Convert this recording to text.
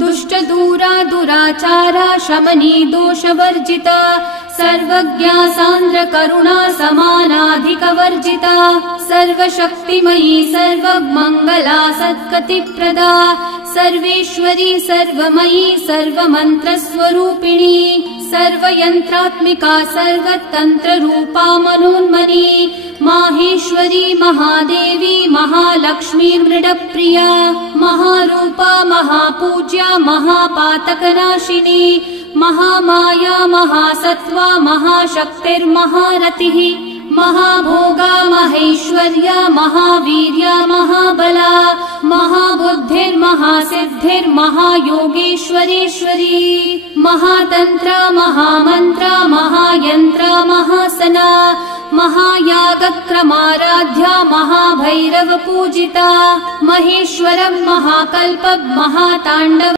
दुष्टदूरा दुराचारा शमनी दोषवर्जिता सर्वज्ञा सान्द्र करुणा समानाधिकवर्जिता सर्वशक्तिमयी सर्वमङ्गला सद्गतिप्रदा सर्वेश्वरी सर्वमयी सर्वमन्त्रस्वरूपिणी सर्वयन्त्रात्मिका सर्वतन्त्ररूपा मनोन्मनी माहेश्वरी महादेवी महालक्ष्मी मृडप्रिया महारूपा महापूज्या महापातकनाशिनी महामाया महासत्त्वा महाशक्तिर्महारतिः महाभोगा महेश्वर्या महावीर्या महाबला महाबुद्धिर्महासिद्धिर्महायोगेश्वरेश्वरी महातन्त्रा महामन्त्रा महायन्त्रा महासना महायागक्रमाराध्या महाभैरवपूजिता महेश्वरं महाकल्प महाताण्डव